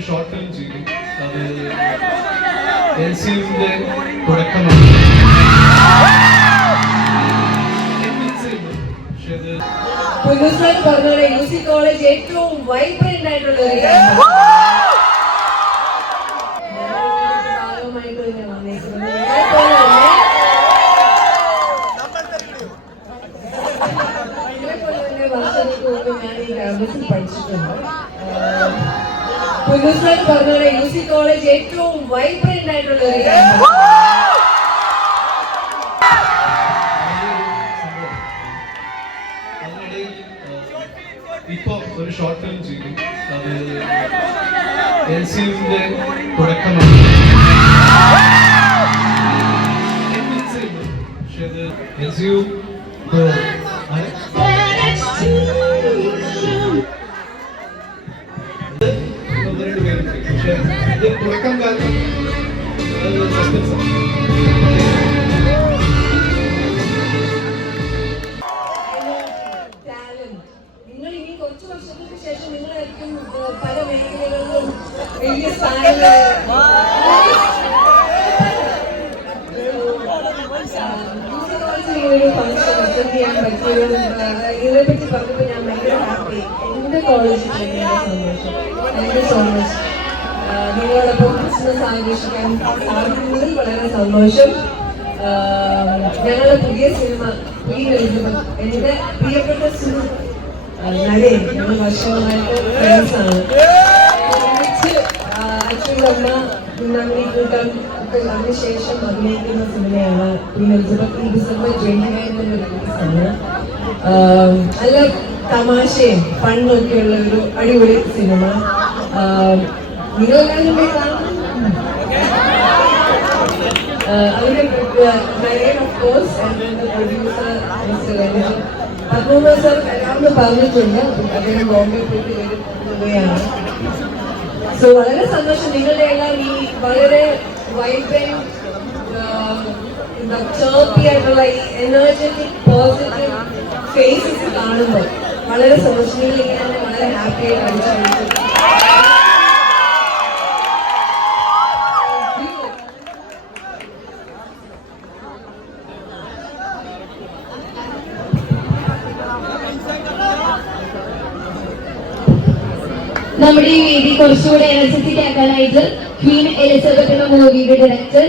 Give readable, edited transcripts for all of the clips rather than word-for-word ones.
ഒരു short film ചെയ്തു. അത് എൽസിയുടെ തുടക്കമാണ്. പുതുസായി പറഞ്ഞ യൂസി കോളേജ് ഏറ്റവും വൈബ്രന്റ് ആയിട്ടുള്ള ഒരു പഠിച്ചിട്ടുണ്ട്. പുതുസായി പറഞ്ഞ യൂസി കോളേജ് ഏറ്റവും വൈബ്രന്റ് ആയിട്ടുള്ള ഒരു ഇപ്പൊ ഒരു ഷോർട്ട് ഫിലിം ചെയ്തു. അത് എൽസിയുടെ തുടക്കമാണ്. പക്ഷെ അത് എൽസിയു പക്ഷെ ഇത് തുടക്കം കാരണം നിങ്ങൾ ഇനി കുറച്ച് വർഷങ്ങൾക്ക് ശേഷം നിങ്ങളായിരിക്കും പല മേഖലകളിലും വലിയ സ്ഥാനങ്ങൾ ഒരു ഫംഗ്ഷൻ അറ്റൻഡ് ചെയ്യാൻ പറ്റിയത് ഇതിനെപ്പറ്റി പറഞ്ഞപ്പോൾ ഞാൻ ഭയങ്കര ഹാപ്പി. എൻ്റെ കോളേജിൽ സന്തോഷം. Thank you so much. നിങ്ങളോടൊപ്പം ക്രിസ്മസ് ആഘോഷിക്കാൻ സാധിക്കുന്നതിൽ വളരെ സന്തോഷം. ഞങ്ങളുടെ പുതിയ സിനിമ എൻ്റെ പ്രിയപ്പെട്ട സിനിമ നരേ ഞങ്ങൾ വർഷങ്ങളായിട്ട് ഫ്രണ്ട്സാണ്. ആക്ച്വലി അമ്മ നന്ദി കൂട്ടം ഒക്കെ അതിനുശേഷം അഭിനയിക്കുന്ന സിനിമയാണ് എലിസബത്ത്. ഈ ഡിസംബർ 29 റിലീസാണ്. നല്ല തമാശയും ഫണ്ണൊക്കെയുള്ള ഒരു അടിപൊളി സിനിമ. നിങ്ങളെല്ലാവരും പോയി കാണും. അതിന്റെ നരേൻ of course producer mister Ranjan Padmakumar sir വരാമെന്ന് പറഞ്ഞിട്ടുണ്ട്. അദ്ദേഹം ബോംബെ പോയിട്ട് വരികയാണ്. സോ വളരെ സന്തോഷം. നിങ്ങളുടെ എല്ലാം ഈ വളരെ വൈബ്രന്റ് ചേർപ്പി ആയിട്ടുള്ള ഈ എനർജറ്റിക് പോസിറ്റീവ് ഫേസസ് കാണുമ്പോൾ വളരെ സന്തോഷം. നിങ്ങൾ ഇങ്ങനെ വളരെ ഹാപ്പി ആയിട്ട് അടിച്ചു. നമ്മുടെ ഈ വേദി കുറച്ചുകൂടെ എനർജറ്റിക് ആക്കാനായിട്ട് ക്വീൻ എലിസബത്ത് എന്ന മൂവിയുടെ ഡയറക്ടർ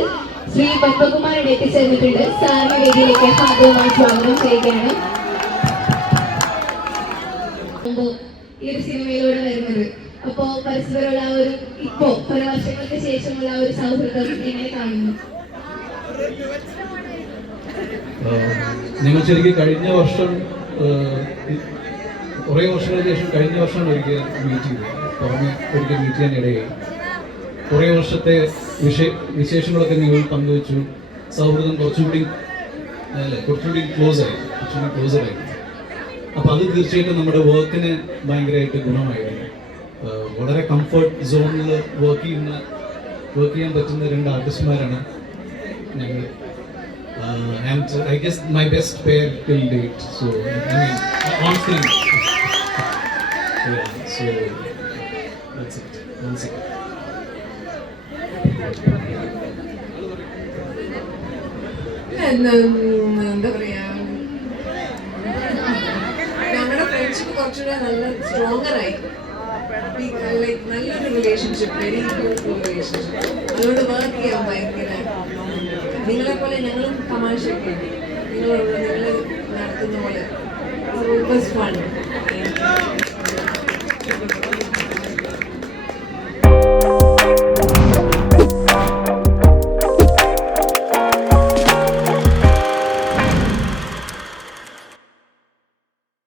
ശ്രീ പത്മകുമാർ എത്തിച്ചേർന്നിട്ടുണ്ട്. സാറിന്റെ വേദിയിലേക്ക് ഹാർദവമായി സ്വാഗതം ചെയ്യുകയാണ്. ഈ ഒരു സിനിമയിലൂടെ വരുന്നത് അപ്പോ പരസ്പരമുള്ള ഒരു ഇപ്പോ പല വർഷങ്ങൾക്ക് ശേഷമുള്ള ഒരു സൗഹൃദം എങ്ങനെ കാണുന്നു? നിങ്ങൾ ശരിക്കും കഴിഞ്ഞ വർഷം കുറേ വർഷങ്ങൾക്ക് ശേഷം കഴിഞ്ഞ വർഷമാണ് ഒരിക്കൽ മീറ്റ് ചെയ്തത്. പുറമെ ഒരിക്കൽ മീറ്റ് ചെയ്യാൻ ഇടയായി. കുറേ വർഷത്തെ വിശേഷങ്ങളൊക്കെ നിങ്ങൾ പങ്കുവച്ചു. സൗഹൃദം കുറച്ചുകൂടി ക്ലോസറായി. അപ്പോൾ അത് തീർച്ചയായിട്ടും നമ്മുടെ വർക്കിന് ഭയങ്കരമായിട്ട് ഗുണമായിരുന്നു. വളരെ കംഫർട്ട് സോണിൽ വർക്ക് ചെയ്യാൻ പറ്റുന്ന രണ്ട് ആർട്ടിസ്റ്റുമാരാണ് ഞങ്ങൾ. And I guess my best pair till date. So I mean, on screen. Yeah. So that's it. That's it. എന്താ പറയാ, ഞങ്ങളുടെ ഫ്രണ്ട്ഷിപ്പ് കുറച്ചുകൂടെ നല്ല സ്ട്രോങ്ങറായി. ലൈക്ക് നല്ലൊരു റിലേഷൻഷിപ്പ്, വെരി ബ്യൂട്ടിഫുൾ റിലേഷൻഷിപ്പ്. അതുകൊണ്ട് വർക്ക് ചെയ്യാൻ ഭയങ്കര നിങ്ങളെ പോലെ ഞങ്ങളും തമാശയൊക്കെ നിങ്ങൾ നടത്തുന്ന പോലെ.